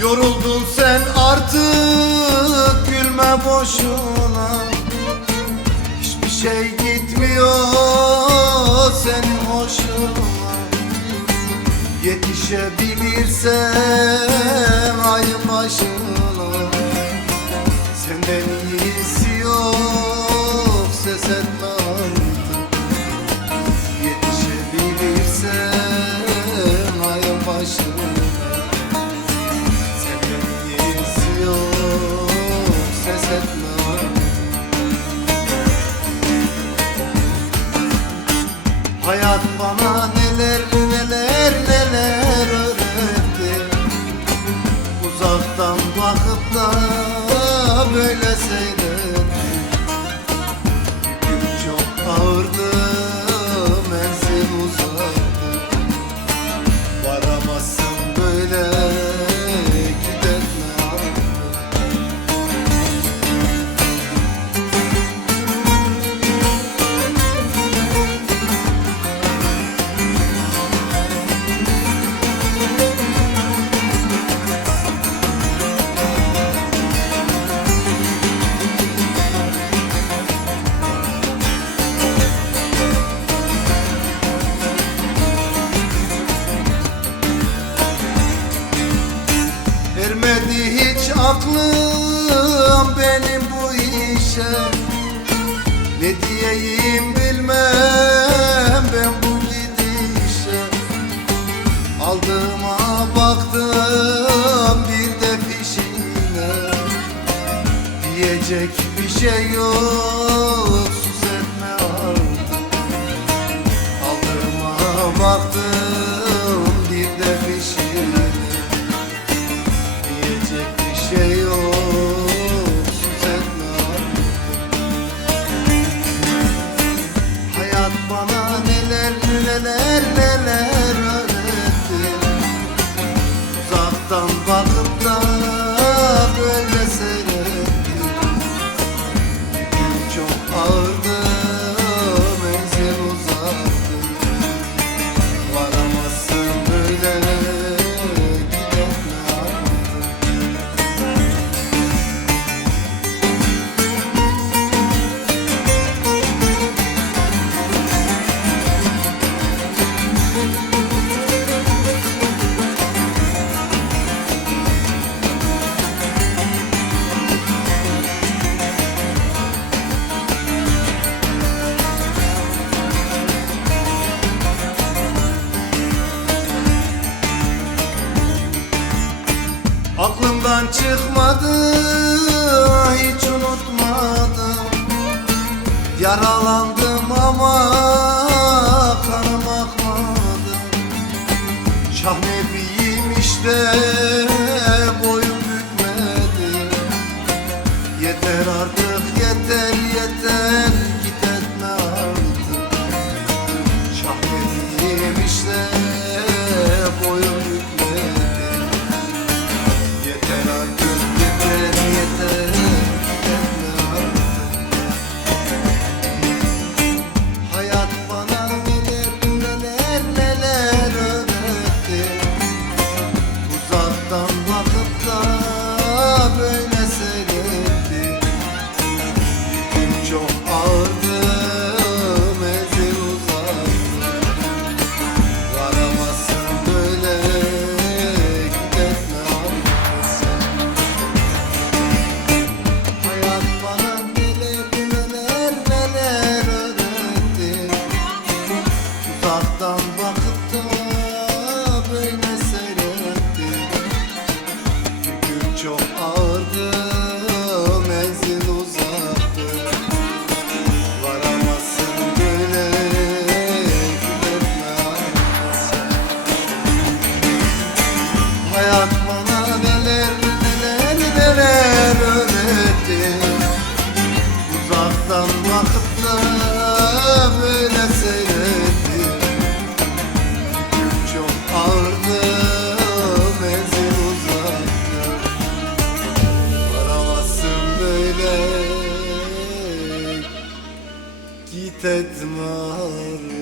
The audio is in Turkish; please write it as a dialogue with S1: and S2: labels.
S1: Yoruldun sen artık gülme boşuna. Hiçbir şey gitmiyor senin hoşuna. Yetişebilirsem ayın başına. Senden bağırdı Ne diyeyim bilmem ben bu gidişe Aldığıma baktım bir de fişine Diyecek bir şey yok sus etme artık. Aldığıma baktım. Bana neler neler. çıkmadı hiç unutmadım. Yaralandım ama kanım akmadı. Şah nebiyim işte them. etme